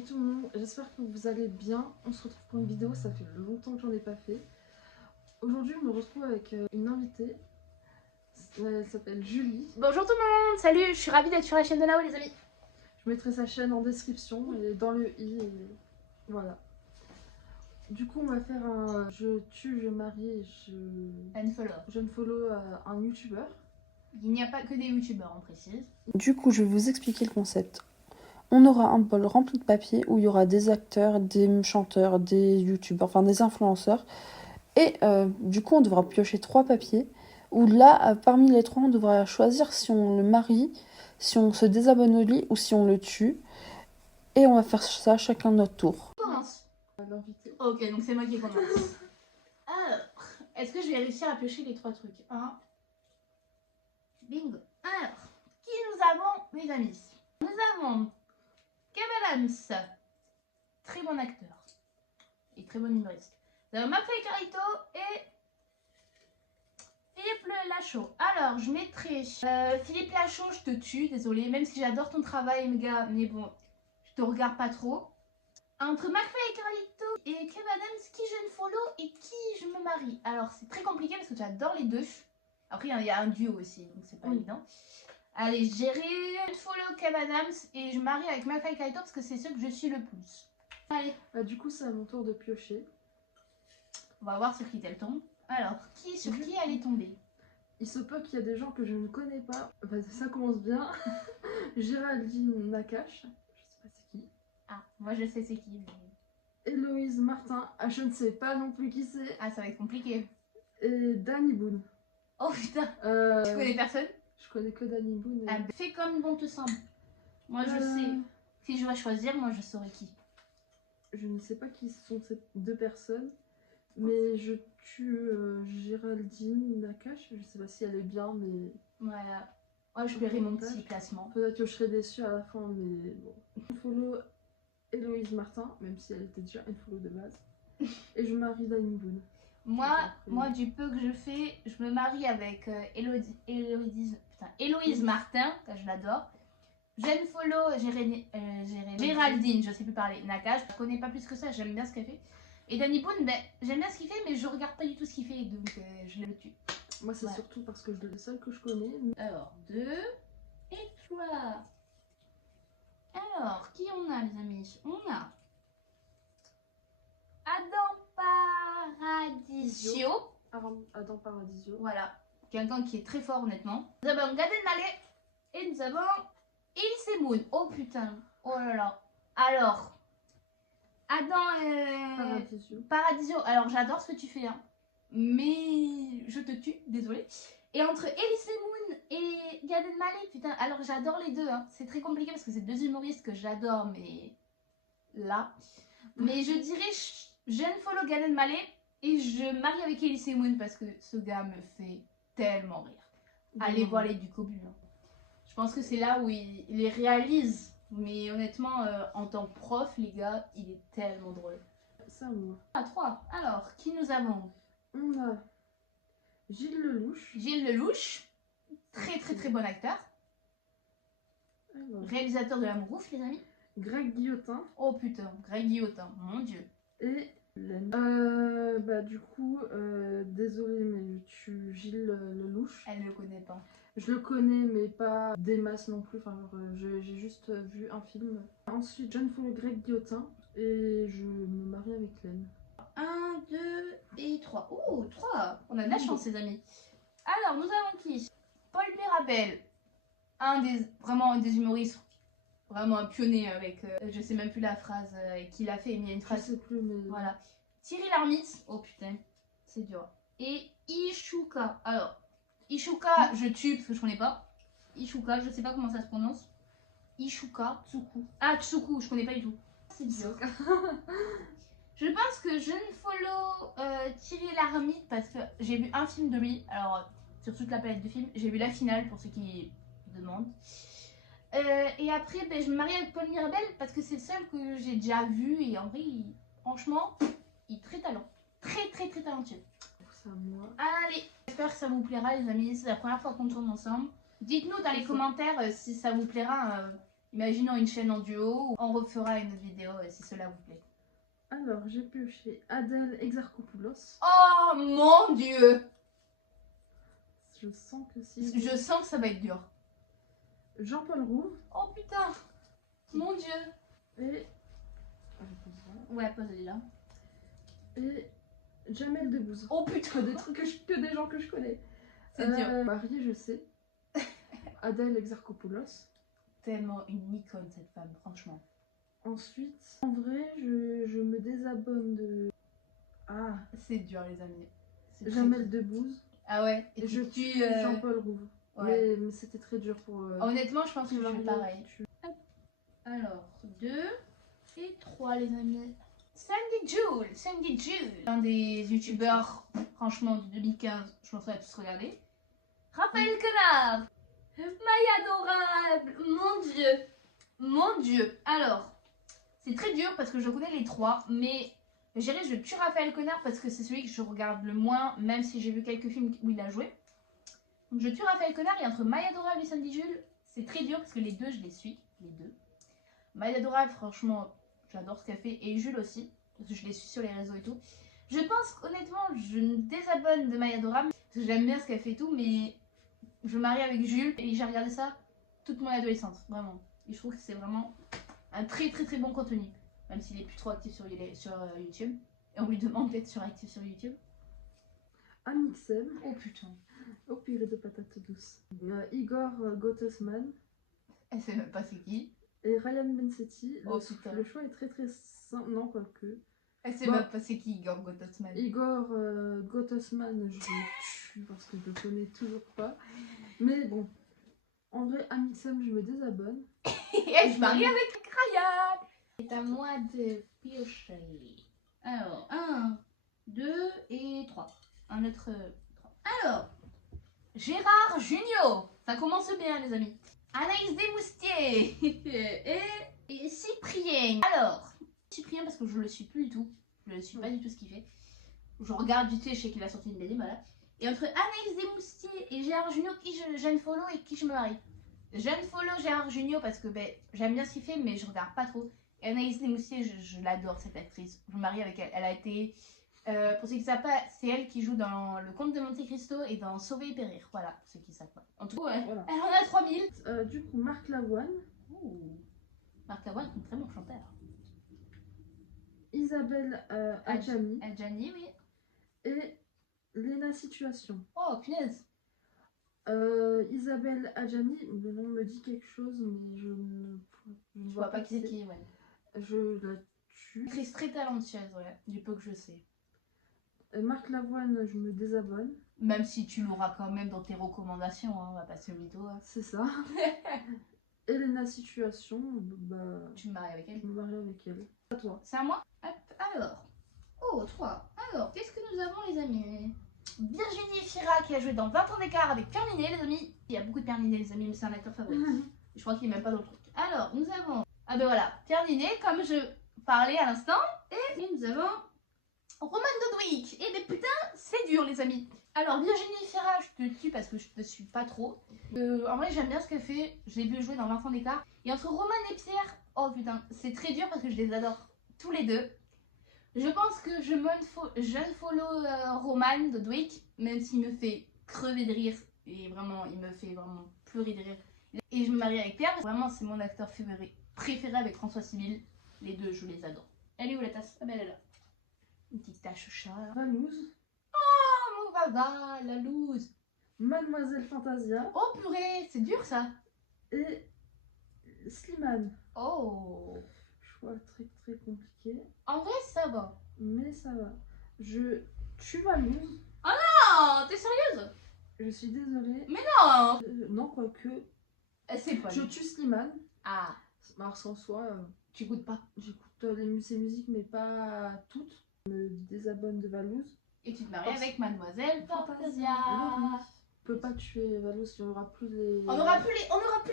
Salut tout le monde, j'espère que vous allez bien. On se retrouve pour une vidéo, ça fait longtemps que j'en ai pas fait. Aujourd'hui je me retrouve avec une invitée, elle s'appelle Julie. Bonjour tout le monde, salut, je suis ravie d'être sur la chaîne de Nao les amis. Je mettrai sa chaîne en description et dans le i, et voilà. Du coup on va faire un je tue, je marie et je ne follow un youtubeur. Il n'y a pas que des youtubeurs, on précise. Du coup, je vais vous expliquer le concept. On aura un bol rempli de papier où il y aura des acteurs, des chanteurs, des youtubeurs, enfin des influenceurs. Et du coup, on devra piocher 3 papiers. Où là, parmi les 3, on devra choisir si on le marie, si on se désabonne au lit ou si on le tue. Et on va faire ça chacun notre tour. Commence. L'invité. Ok, donc c'est moi qui commence. Alors, est-ce que je vais réussir à piocher les 3 trucs? Bingo. Alors, qui nous avons, mes amis? Nous avons Kev Adams, très bon acteur et très bon humoriste. Nous avons McFly Carito et Philippe Lachaud. Alors, je mettrai Philippe Lachaud, je te tue, désolé, même si j'adore ton travail, mes gars, mais bon, je te regarde pas trop. Entre McFly Carito et Kev Adams, qui je ne follow et qui je me marie? Alors, c'est très compliqué parce que j'adore les deux. Après, il y a un duo aussi, donc c'est pas évident. Allez, je follow Kev Adams et je me marie avec McFly Carito parce que c'est ceux que je suis le plus. Allez. Du coup c'est à mon tour de piocher. On va voir sur qui elle tombe. Alors, sur qui elle est tombée? Il se peut qu'il y a des gens que je ne connais pas. Enfin, ça commence bien. Géraldine Nakache, je sais pas c'est qui. Ah, moi je sais c'est qui. Mais... Héloïse Martin, je ne sais pas non plus qui c'est. Ah, ça va être compliqué. Et Danny Boone. Oh putain, tu connais personne? Je connais que Danny Boone. Ah, fais comme bon te semble. Moi je sais. Si je dois choisir, moi je saurais qui. Je ne sais pas qui sont ces 2 personnes. Mais je tue Géraldine Nakache. Je sais pas si elle est bien, mais... Voilà. Moi je verrai mon petit classement. Peut-être que je serai déçue à la fin, mais bon. Je follow Héloïse Martin, même si elle était déjà une follow de base. Et je marie Danny Boone. Moi, du peu que je fais, je me marie avec Héloïse Martin, que je l'adore. J'aime follow Géraldine, je sais plus parler, Nakache. Je connais pas plus que ça, j'aime bien ce qu'elle fait. Et Danny Boone, ben, j'aime bien ce qu'il fait, mais je regarde pas du tout ce qu'il fait, donc je le tue. Moi, c'est surtout parce que c'est le seul que je connais. Alors, 2 et 3. Alors, qui on a, les amis? On a Adam Paradisio. Adam Paradisio. Voilà, quelqu'un qui est très fort, honnêtement. Nous avons Gad Elmaleh et nous avons Elise Moon. Oh putain, oh là là. Alors, Adam Paradisio. Alors, j'adore ce que tu fais, hein. Mais je te tue, désolé. Et entre Elise Moon et Gad Elmaleh, putain, alors j'adore les deux, hein. C'est très compliqué parce que c'est 2 humoristes que j'adore, mais là. Mais je dirais, je ne follow Gad Elmaleh et je marie avec Elise Moon parce que ce gars me fait tellement rire. Allez voir les Ducobu. Hein. Je pense que c'est là où il les réalise. Mais honnêtement, en tant que prof, les gars, il est tellement drôle. C'est à moi. À 3. Alors, qui nous avons? On a Gilles Lelouch. Gilles Lelouch. Très bon acteur. Alors. Réalisateur de L'Amourouf, les amis. Greg Guillotin. Oh putain, Greg Guillotin, mon dieu. Et Laine. Du coup, désolé, mais je tue Gilles Lelouch. Elle ne le connaît pas. Je le connais, mais pas des masses non plus. Enfin, j'ai juste vu un film. Ensuite, je ne follow Greg Guillotin et je me marie avec Laine. 1, 2 et 3. Oh, 3. On a de la chance, les amis. Alors, nous avons qui? Paul Mirabel. Vraiment un des humoristes. Vraiment un pionnier avec... je sais même plus la phrase qu'il a fait, mais il y a une phrase... Je sais plus, mais... Voilà. Thierry Lhermitte. Oh putain, c'est dur. Et Ishuka. Alors, Ishuka, je tue parce que je connais pas. Ishuka, je sais pas comment ça se prononce. Ishuka. Tsuku. Ah, Tsuku, je connais pas du tout. C'est dur. Je pense que je ne follow Thierry Lhermitte parce que j'ai vu un film de lui. Alors, sur toute la palette de films, j'ai vu la finale pour ceux qui demandent. Et après, ben, je me marie avec Paul Mirabel parce que c'est le seul que j'ai déjà vu. Et en vrai, franchement, il est très talentueux. Très talentueux. C'est à moi. Allez, j'espère que ça vous plaira, les amis. C'est la première fois qu'on tourne ensemble. Dites-nous dans les commentaires si ça vous plaira Imaginons une chaîne en duo, on refera une autre vidéo si cela vous plaît. Alors, j'ai pioché Adèle Exarchopoulos. Oh mon dieu! Je sens que si. Je sens que ça va être dur. Jean-Paul Rouve. Oh putain! Mon dieu! Et. Ouais, pose-le là. Et Jamel Debbouze. Oh putain! Des trucs que des gens que je connais. C'est dur. Mariée, je sais. Adèle Exarchopoulos. Tellement une icône cette femme, franchement. Ensuite, en vrai, je me désabonne de. Ah, c'est dur les amis. Jamel Debbouze. Ah ouais. Et je tue Jean-Paul Rouve. Ouais. Mais c'était très dur pour. Honnêtement, je pense que je fais pareil. Alors, 2 et 3 les amis. Sandy Jules, un des youtubeurs, franchement, de 2015, je pense qu'on a tous regardé. Raphaël Quenard, Maya adorable, mon dieu. Alors, c'est très dur parce que je connais les 3, mais je tue Raphaël Quenard parce que c'est celui que je regarde le moins, même si j'ai vu quelques films où il a joué. Donc je tue Raphaël Quenard et entre Maya adorable et Sandy Jules, c'est très dur parce que les deux, je les suis, les deux. Maya adorable, franchement, j'adore ce qu'elle fait, et Jules aussi, parce que je les suis sur les réseaux et tout. Je pense honnêtement, je me désabonne de Maya adorable, parce que j'aime bien ce qu'elle fait et tout, mais je me marie avec Jules, et j'ai regardé ça toute mon adolescence, vraiment. Et je trouve que c'est vraiment un très bon contenu, même s'il est plus trop actif sur YouTube, et on lui demande d'être actif sur YouTube. Amixem. Oh putain. Au purée de patates douces. Igor Gottesman. Elle sait même pas c'est qui. Et Ryan Bensetti. Oh, le choix est très simple. Non, quoique. Elle sait même pas c'est qui Igor Gottesman. Igor Gottesman, je le tue parce que je le connais toujours pas. Mais bon, en vrai, Amixem, je me désabonne. Et elle se marie avec Ryan. C'est à moi de piocher. Alors, 1, 2 et 3. Un autre 3. Alors, Gérard Jugnot. Ça commence bien, les amis. Anaïs Desmoustiers. et Cyprien. Alors, Cyprien, parce que je le suis plus du tout. Je ne suis pas du tout ce qu'il fait. Je regarde du thé, je sais qu'il a sorti une BD, voilà. Et entre Anaïs Desmoustiers et Gérard Jugnot, qui je follow et qui je me marie. Je follow Gérard Jugnot parce que j'aime bien ce qu'il fait, mais je regarde pas trop. Et Anaïs Desmoustiers, je l'adore cette actrice. Je me marie avec elle. Elle a été, pour ceux qui ne savent pas, c'est elle qui joue dans Le Comte de Monte Cristo et dans Sauver et Périr. Voilà, pour ceux qui ne savent pas. En tout cas, ouais. Voilà. Elle en a 3000. Du coup, Marc Lavoine. Marc Lavoine, un très bon chanteur. Isabelle Adjani. Adjani, oui. Et Léna Situation. Oh, punaise. Isabelle Adjani, le nom me dit quelque chose, mais je ne vois pas qui c'est qui, ouais. Je la tue. Actrice très talentueuse, ouais, du peu que je sais. Marc Lavoine, je me désabonne. Même si tu l'auras quand même dans tes recommandations, hein, on va passer au mytho. Hein. C'est ça. Léna Situation, tu me maries avec elle. Je me marie avec elle. À toi. C'est à moi. Hop, alors. Oh, 3. Alors, qu'est-ce que nous avons, les amis? Virginie Fira qui a joué dans 20 ans d'écart avec Pierre Ninet, les amis. Il y a beaucoup de Pierre Ninet, les amis, mais c'est un acteur favori. Je crois qu'il n'est même pas dans le truc. Alors, nous avons... Ah ben voilà, Pierre Ninet, comme je parlais à l'instant. Et nous avons Roman Dodwick. Et ben putain, c'est dur, les amis. Alors, Virginie Fira, je te tue parce que je te suis pas trop. En vrai, j'aime bien ce qu'elle fait. Je l'ai vu jouer dans 20 ans d'écart. Et entre Roman et Pierre, oh putain, c'est très dur parce que je les adore tous les deux. Je pense que je follow Roman Dodwick, même s'il me fait crever de rire. Et vraiment, il me fait vraiment pleurer de rire. Et je me marie avec Pierre, vraiment, c'est mon acteur préféré avec François Civil. Les deux, je les adore. Elle est où la tasse? Ah ben elle est là. Une petite tache chat. Valouz. Oh mon baba, la loose. Mademoiselle Fantasia. Oh purée, c'est dur ça. Et Slimane. Oh. Choix très compliqué. En vrai, ça va. Mais ça va. Je tue Valouz. Oh non, t'es sérieuse? Je suis désolée. Mais non. Non, quoique. C'est pas. Je tue Slimane. Ah. Mars en soi. Tu goûtes pas? J'écoute ses musiques, mais pas toutes. Je me désabonne de Valouz. Et tu te maries avec Mademoiselle Fantasia. On peut pas tuer Valouz, il y aura plus les. On aura plus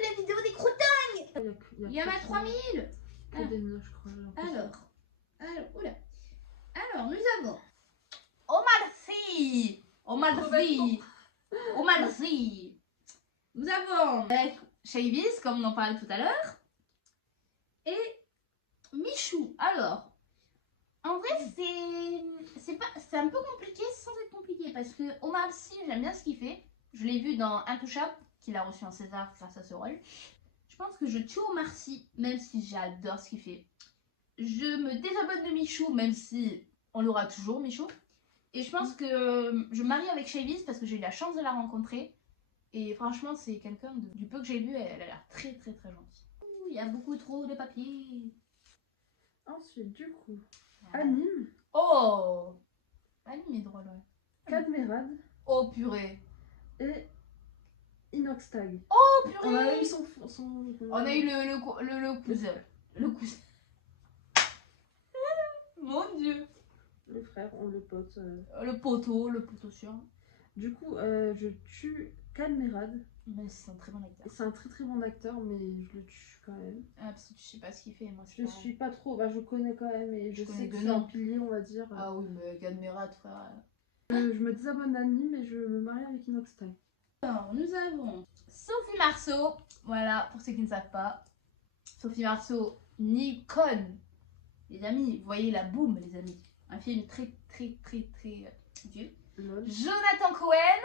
la vidéo des croutons. Il y en a 3000. Que des miens, je crois. Alors, oula. Alors, nous avons Omar Sy. Nous avons Shavis, comme on en parlait tout à l'heure. Et Michou, alors, en vrai c'est un peu compliqué sans être compliqué parce que Omar Sy, j'aime bien ce qu'il fait. Je l'ai vu dans Intouchable, qu'il a reçu un César grâce à ce rôle. Je pense que je tue Omar Sy, même si j'adore ce qu'il fait. Je me désabonne de Michou, même si on l'aura toujours, Michou. Et je pense que je me marie avec Shavis parce que j'ai eu la chance de la rencontrer. Et franchement, c'est quelqu'un, du peu que j'ai vu, elle a l'air très très très gentille. Il y a beaucoup trop de papier. Ensuite, du coup, Anime. Oh, Anime est drôle, ouais. Cadmerade. Oh purée. Et Inoxtag. Oh purée. On a eu son... On a eu le cousin. Le cousin. Mon Dieu. Le frère, on le pote. Le poteau sûr. Du coup, je tue Cadmerade. Mais c'est un très bon acteur. C'est un très très bon acteur, mais je le tue quand même. Ah, parce que tu sais pas ce qu'il fait, moi Je suis pas trop, je connais quand même et je sais que c'est noms. un pilier, on va dire. Ah oui, mais Cadmerade, frère. Je me désabonne d'Anime et je me marie avec Inoxtag. Alors, nous avons Sophie Marceau. Voilà, pour ceux qui ne savent pas. Sophie Marceau, Nikon. Les amis, vous voyez la boum, les amis. Un film très vieux. Jonathan Cohen.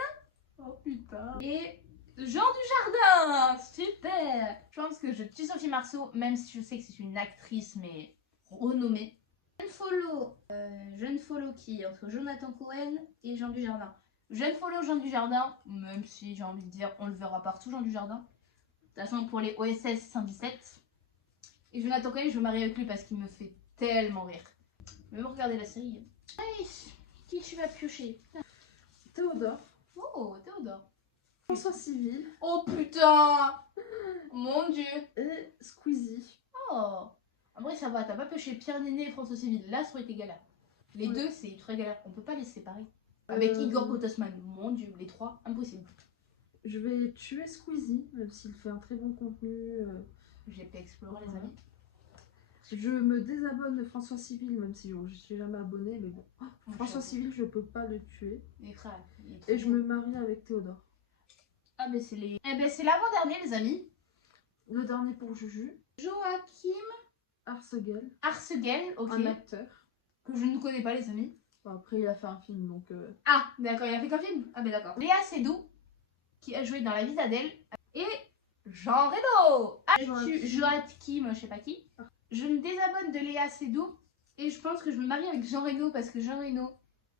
Oh putain. Et Jean Dujardin. Super. Je pense que je tue Sophie Marceau, même si je sais que c'est une actrice, mais renommée. Jeune follow qui entre Jonathan Cohen et Jean Dujardin. Jeune follow Jean Dujardin, même si j'ai envie de dire on le verra partout Jean Dujardin. De toute façon pour les OSS 117. Et Jonathan Cohen, je me marie avec lui parce qu'il me fait tellement rire. Je vais vous regarder la série. Allez, qui tu vas piocher? Théodore. Oh, Théodore. François Civil. Oh putain. Mon Dieu. Et Squeezie. Oh. En vrai ça va, t'as pas pioché Pierre Néné et François Civil. Là ça aurait été galère. Les deux c'est très galère, on peut pas les séparer. Avec Igor Gottesman, mon Dieu, les trois, impossible. Je vais tuer Squeezie, même s'il fait un très bon contenu. J'ai pas exploré les amis. Je me désabonne de François Civil, même si je suis jamais abonnée, mais bon. François Civil, je peux pas le tuer. Et je me marie avec Théodore. Ah mais c'est les... Eh ben c'est l'avant-dernier les amis. Le dernier pour Juju. Joachim Arseguel, ok. Un acteur. Que je ne connais pas les amis. Bon, après il a fait un film donc... Ah d'accord, il a fait qu'un film. Ah ben d'accord. Léa Seydoux, qui a joué dans La vie d'Adèle. Et Jean Reno. Ah, Joachim, je sais pas qui. Je me désabonne de Léa Seydoux. Et je pense que je me marie avec Jean Reno parce que Jean Reno,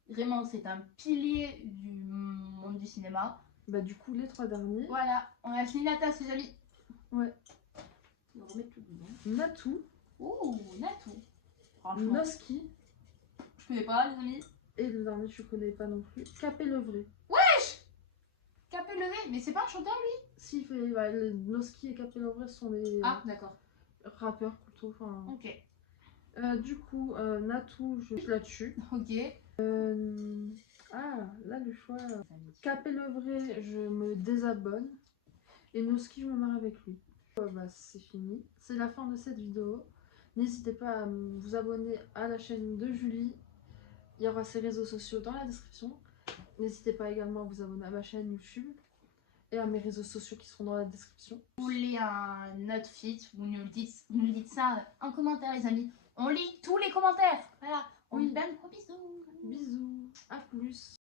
vraiment c'est un pilier du monde du cinéma. Bah du coup les trois derniers. Voilà, on a fini la tasse les amis. Ouais. On va remettre tout dedans. Natou. Oh, Natou. Franchement. Noski. Je connais pas les amis. Et le dernier je connais pas non plus. Capé Levré. Wesh. Capé Levré, mais c'est pas un chanteur lui? Si, il fait, Noski et Capé Levré sont des d'accord. rappeurs plutôt. Enfin. Ok. Du coup, Natou, je la tue. Ok. Là le choix. Capé Levré, je me désabonne. Et Noski, je me marie avec lui. C'est fini. C'est la fin de cette vidéo. N'hésitez pas à vous abonner à la chaîne de Julie. Il y aura ses réseaux sociaux dans la description. N'hésitez pas également à vous abonner à ma chaîne YouTube et à mes réseaux sociaux qui seront dans la description. Vous voulez un outfit, vous nous dites ça en commentaire les amis. On lit tous les commentaires. Voilà. On vous donne gros bisous. Bisous. À plus.